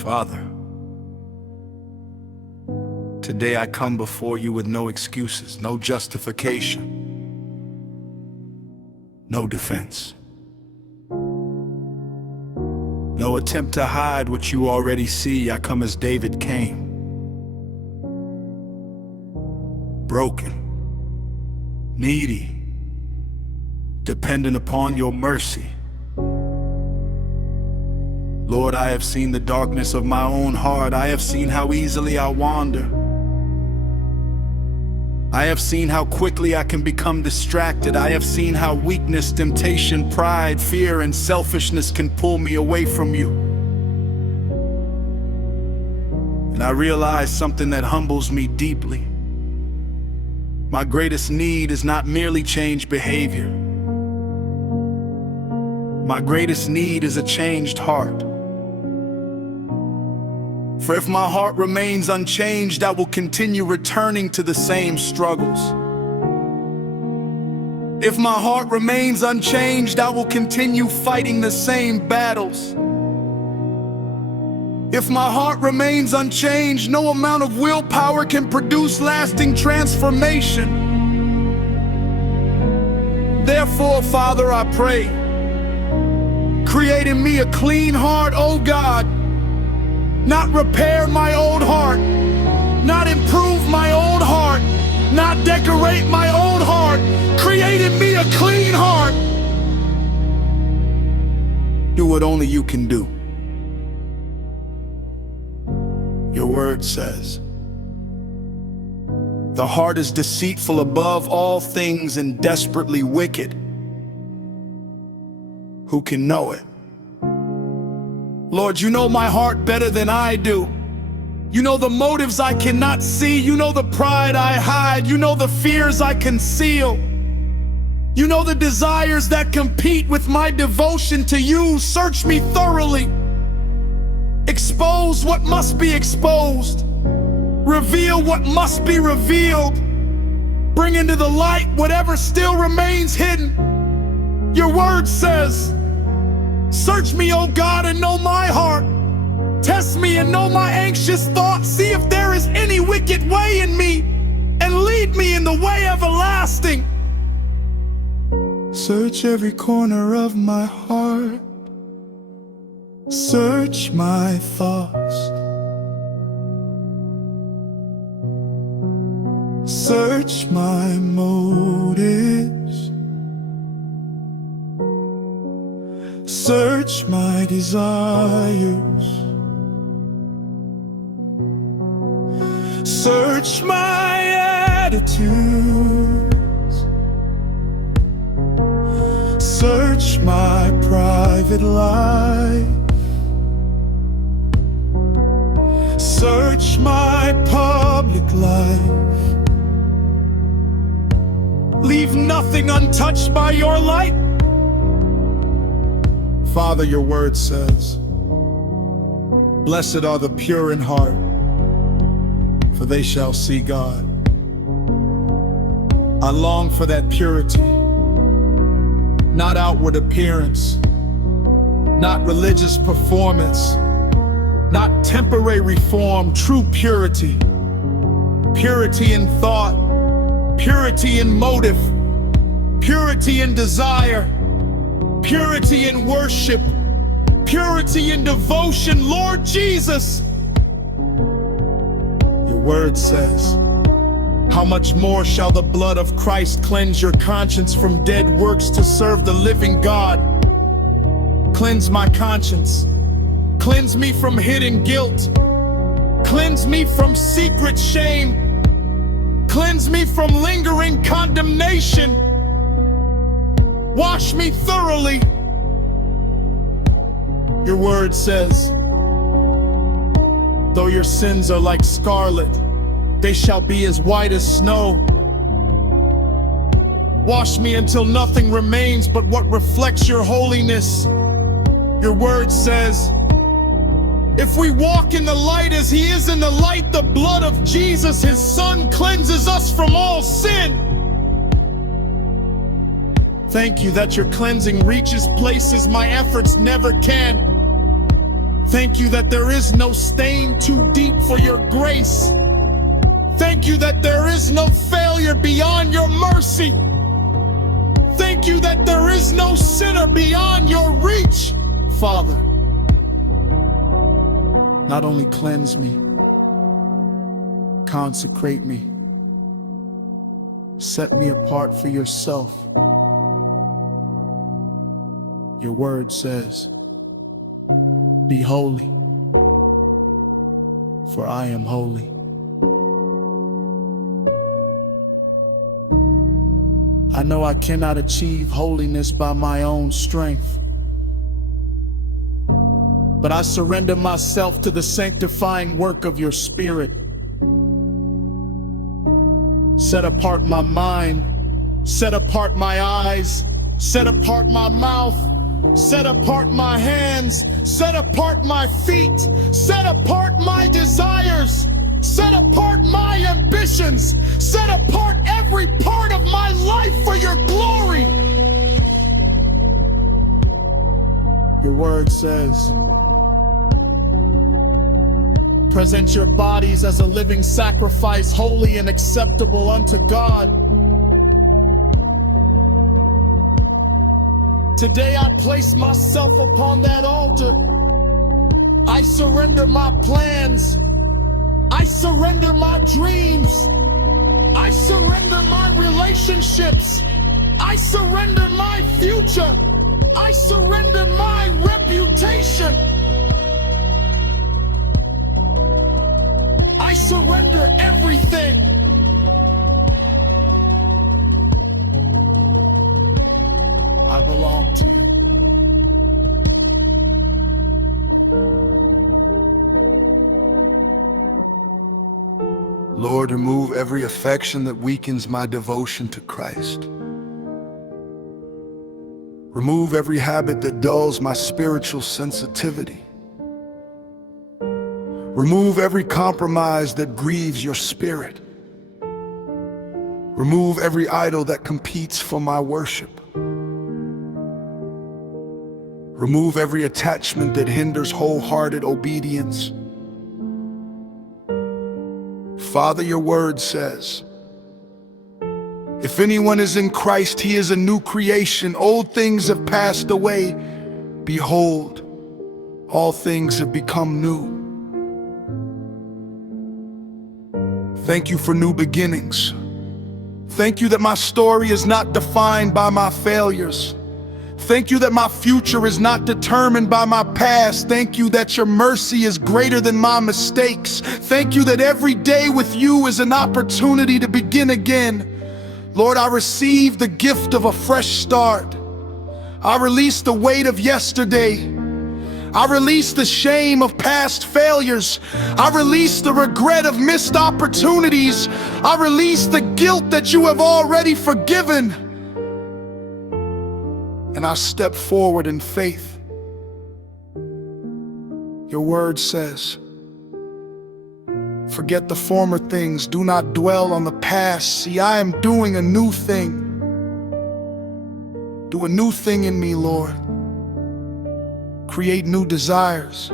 Father, today I come before you with no excuses, no justification, no defense, no attempt to hide what you already see. I come as David came, broken, needy, dependent upon your mercy. Lord, I have seen the darkness of my own heart. I have seen how easily I wander. I have seen how quickly I can become distracted. I have seen how weakness, temptation, pride, fear, and selfishness can pull me away from you. And I realize something that humbles me deeply. My greatest need is not merely changed behavior. My greatest need is a changed heart. For if my heart remains unchanged, I will continue returning to the same struggles. If my heart remains unchanged, I will continue fighting the same battles. If my heart remains unchanged, no amount of willpower can produce lasting transformation. Therefore, Father, I pray, create in me a clean heart, O God. Not repair my old heart, not improve my old heart, not decorate my old heart. Create in me a clean heart. Do what only you can do. Your word says, the heart is deceitful above all things and desperately wicked. Who can know it? Lord, you know my heart better than I do. You know the motives I cannot see. You know the pride I hide. You know the fears I conceal. You know the desires that compete with my devotion to you. Search me thoroughly. Expose what must be exposed. Reveal what must be revealed. Bring into the light whatever still remains hidden. Your word says, search me, O God, and know my heart. Test me and know my anxious thoughts. See if there is any wicked way in me, and lead me in the way everlasting. Search every corner of my heart. Search my thoughts. Search my motives. Search my desires. Search my attitudes. Search my private life. Search my public life. Leave nothing untouched by your light. Father, your word says, blessed are the pure in heart, for they shall see God. I long for that purity, not outward appearance, not religious performance, not temporary form, true purity. Purity in thought, purity in motive, purity in desire, purity in worship, purity in devotion. Lord Jesus, your word says, how much more shall the blood of Christ cleanse your conscience from dead works to serve the living God? Cleanse my conscience. Cleanse me from hidden guilt. Cleanse me from secret shame. Cleanse me from lingering condemnation. Wash me thoroughly. Your word says, though your sins are like scarlet, they shall be as white as snow. Wash me until nothing remains but what reflects your holiness. Your word says, if we walk in the light as he is in the light, the blood of Jesus, his son, cleanses us from all sin. Thank you that your cleansing reaches places my efforts never can. Thank you that there is no stain too deep for your grace. Thank you that there is no failure beyond your mercy. Thank you that there is no sinner beyond your reach. Father, not only cleanse me, consecrate me, set me apart for yourself. Your word says, be holy, for I am holy. I know I cannot achieve holiness by my own strength, but I surrender myself to the sanctifying work of your Spirit. Set apart my mind, set apart my eyes, set apart my mouth, set apart my hands, set apart my feet, set apart my desires, set apart my ambitions, set apart every part of my life for your glory. Your word says, present your bodies as a living sacrifice, holy and acceptable unto God. Today I place myself upon that altar. I surrender my plans. I surrender my dreams. I surrender my relationships. I surrender my future. I surrender my reputation. I surrender everything. I belong to you. Lord, remove every affection that weakens my devotion to Christ. Remove every habit that dulls my spiritual sensitivity. Remove every compromise that grieves your spirit. Remove every idol that competes for my worship. Remove every attachment that hinders wholehearted obedience. Father, your word says, if anyone is in Christ, he is a new creation. Old things have passed away. Behold, all things have become new. Thank you for new beginnings. Thank you that my story is not defined by my failures. Thank you that my future is not determined by my past. Thank you that your mercy is greater than my mistakes. Thank you that every day with you is an opportunity to begin again. Lord, I receive the gift of a fresh start. I release the weight of yesterday. I release the shame of past failures. I release the regret of missed opportunities. I release the guilt that you have already forgiven. And I step forward in faith. Your word says, forget the former things, do not dwell on the past. See, I am doing a new thing. Do a new thing in me, Lord. Create new desires.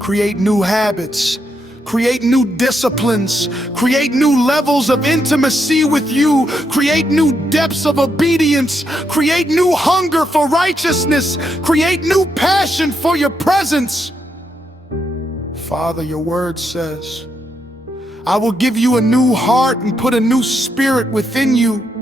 Create new habits. Create new disciplines. Create new levels of intimacy with you. Create new depths of obedience. Create new hunger for righteousness. Create new passion for your presence. Father, your word says, I will give you a new heart and put a new spirit within you.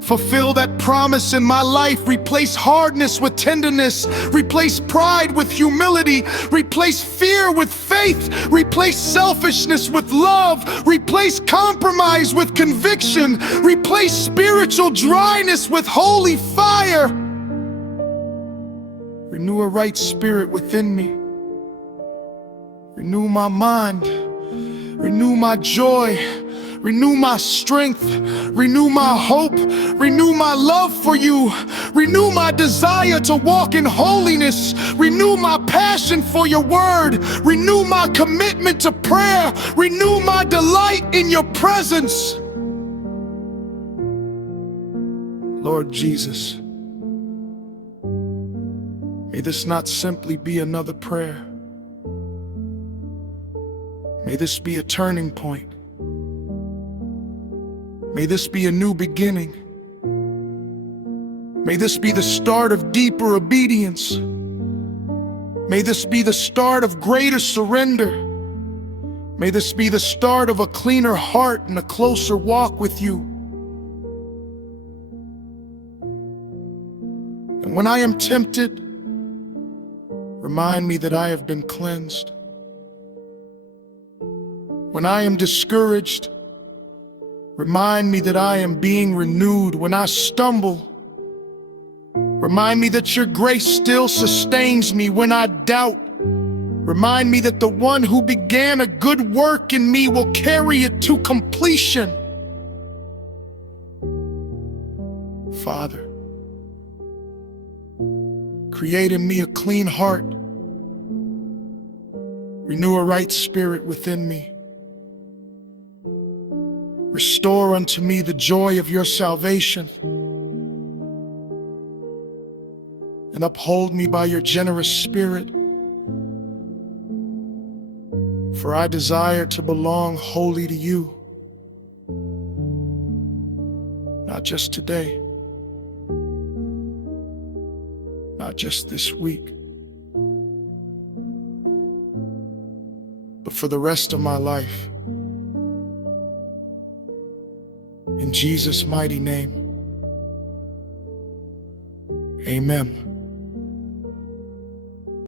Fulfill that promise in my life. Replace hardness with tenderness. Replace pride with humility. Replace fear with faith. Replace selfishness with love. Replace compromise with conviction. Replace spiritual dryness with holy fire. Renew a right spirit within me. Renew my mind. Renew my joy. Renew my strength, renew my hope, renew my love for you, renew my desire to walk in holiness, renew my passion for your word, renew my commitment to prayer, renew my delight in your presence. Lord Jesus, May this not simply be another prayer. May this be a turning point. May this be a new beginning. May this be the start of deeper obedience. May this be the start of greater surrender. May this be the start of a cleaner heart and a closer walk with you. And when I am tempted, remind me that I have been cleansed. When I am discouraged, remind me that I am being renewed. When I stumble, remind me that your grace still sustains me. When I doubt, remind me that the one who began a good work in me will carry it to completion. Father, create in me a clean heart. Renew a right spirit within me. Restore unto me the joy of your salvation, and uphold me by your generous spirit. For I desire to belong wholly to you, not just today, not just this week, but for the rest of my life. In Jesus' mighty name, amen.